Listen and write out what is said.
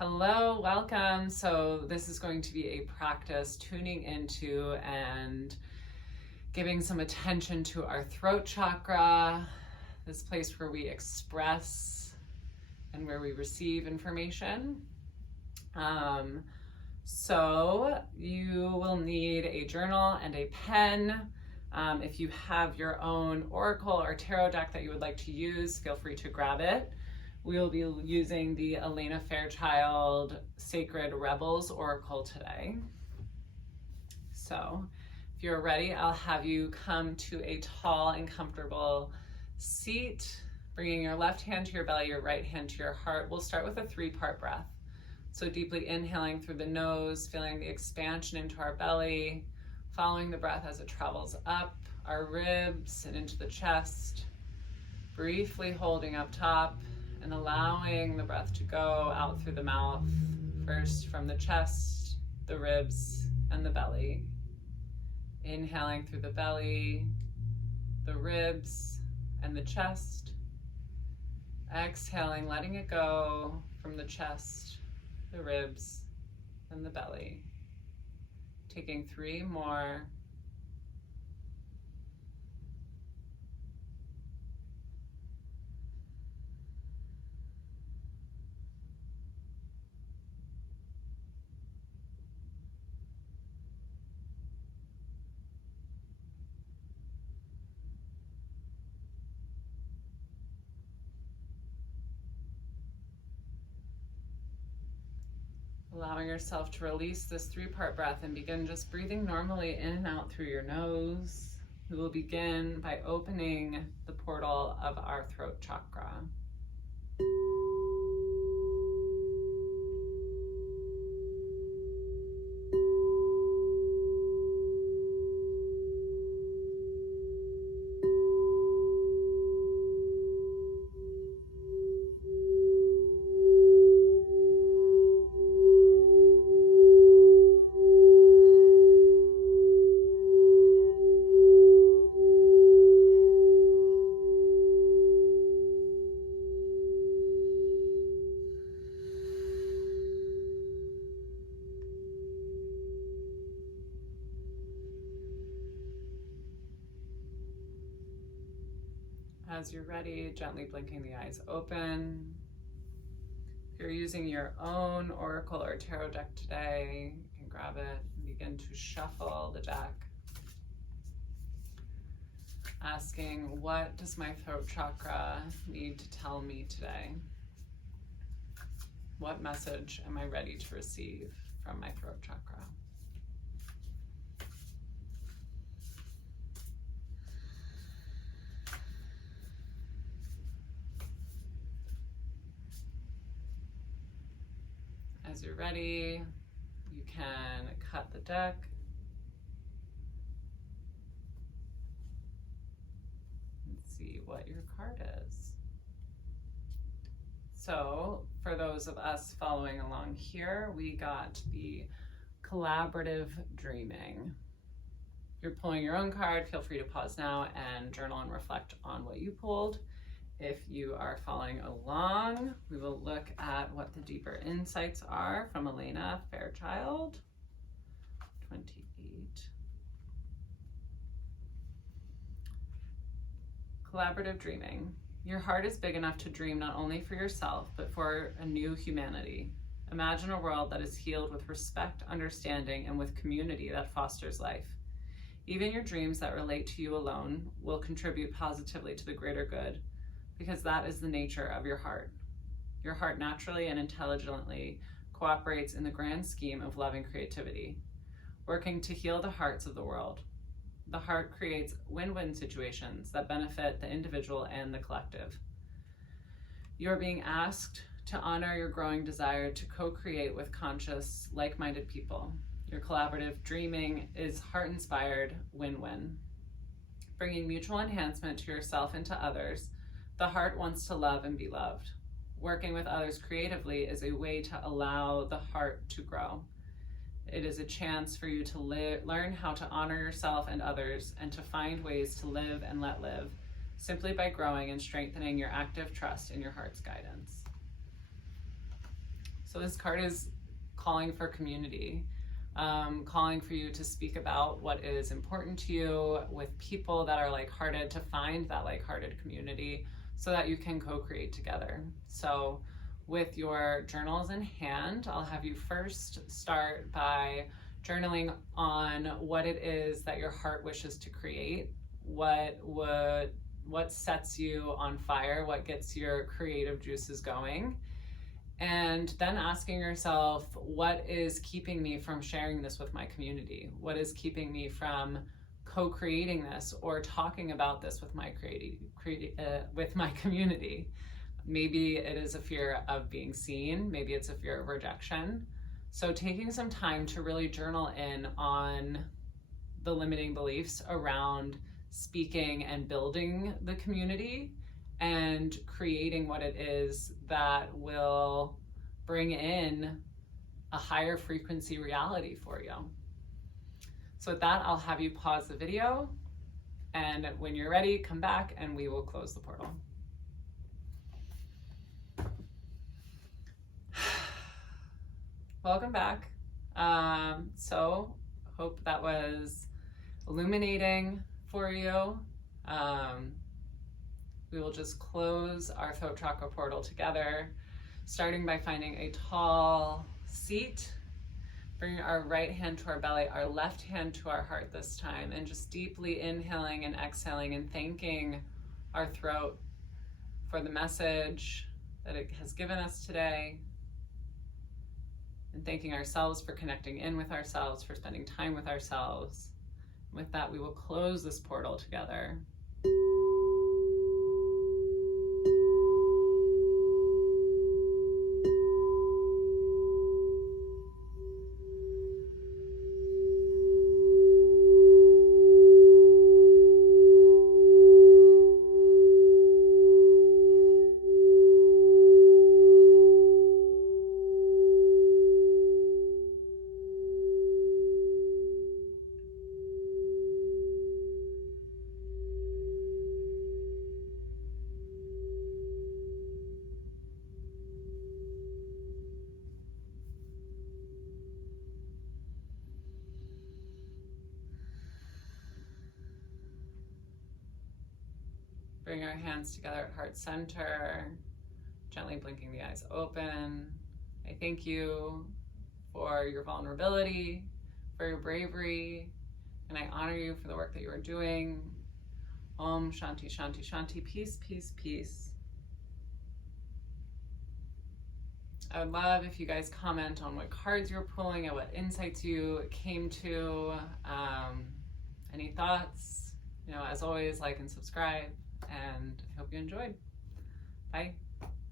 Hello, welcome. So this is going to be a practice tuning into and giving some attention to our throat chakra, this place where we express and where we receive information. So you will need a journal and a pen. If you have your own oracle or tarot deck that you would like to use, feel free to grab it. We will be using the Elena Fairchild Sacred Rebels Oracle today. So if you're ready, I'll have you come to a tall and comfortable seat, bringing your left hand to your belly, your right hand to your heart. We'll start with a 3-part breath. So deeply inhaling through the nose, feeling the expansion into our belly, following the breath as it travels up our ribs and into the chest, briefly holding up top and allowing the breath to go out through the mouth, first from the chest, the ribs, and the belly. Inhaling through the belly, the ribs, and the chest. Exhaling, letting it go from the chest, the ribs, and the belly. Taking 3 more. Allowing yourself to release this 3-part breath and begin just breathing normally in and out through your nose. We will begin by opening the portal of our throat chakra. As you're ready, gently blinking the eyes open. If you're using your own oracle or tarot deck today, you can grab it and begin to shuffle the deck. Asking, what does my throat chakra need to tell me today? What message am I ready to receive from my throat chakra? As you're ready, you can cut the deck. And see what your card is. So for those of us following along here, we got the collaborative dreaming. If you're pulling your own card, feel free to pause now and journal and reflect on what you pulled. If you are following along, we will look at what the deeper insights are from Elena Fairchild. 28. Collaborative dreaming. Your heart is big enough to dream not only for yourself, but for a new humanity. Imagine a world that is healed with respect, understanding, and with community that fosters life. Even your dreams that relate to you alone will contribute positively to the greater good, because that is the nature of your heart. Your heart naturally and intelligently cooperates in the grand scheme of love and creativity, working to heal the hearts of the world. The heart creates win-win situations that benefit the individual and the collective. You are being asked to honor your growing desire to co-create with conscious, like-minded people. Your collaborative dreaming is heart-inspired win-win. Bringing mutual enhancement to yourself and to others, the heart wants to love and be loved. Working with others creatively is a way to allow the heart to grow. It is a chance for you to learn how to honor yourself and others, and to find ways to live and let live, simply by growing and strengthening your active trust in your heart's guidance. So this card is calling for community, calling for you to speak about what is important to you with people that are like-hearted, to find that like-hearted community so that you can co-create together. So with your journals in hand, I'll have you first start by journaling on what it is that your heart wishes to create, what sets you on fire, what gets your creative juices going. And then asking yourself, what is keeping me from sharing this with my community? What is keeping me from co-creating this or talking about this with my with my community? Maybe it is a fear of being seen. Maybe it's a fear of rejection. So taking some time to really journal in on the limiting beliefs around speaking and building the community and creating what it is that will bring in a higher frequency reality for you. So with that, I'll have you pause the video, and when you're ready, come back and we will close the portal. Welcome back. So hope that was illuminating for you. We will just close our throat chakra portal together, starting by finding a tall seat, bringing our right hand to our belly, our left hand to our heart this time, and just deeply inhaling and exhaling and thanking our throat for the message that it has given us today, and thanking ourselves for connecting in with ourselves, for spending time with ourselves. With that, we will close this portal together. Bring our hands together at heart center, gently blinking the eyes open. I thank you for your vulnerability, for your bravery, and I honor you for the work that you are doing. Om Shanti Shanti Shanti. Peace, peace, peace. I would love if you guys comment on what cards you're pulling and what insights you came to. Any thoughts? As always, like and subscribe, and I hope you enjoyed. Bye.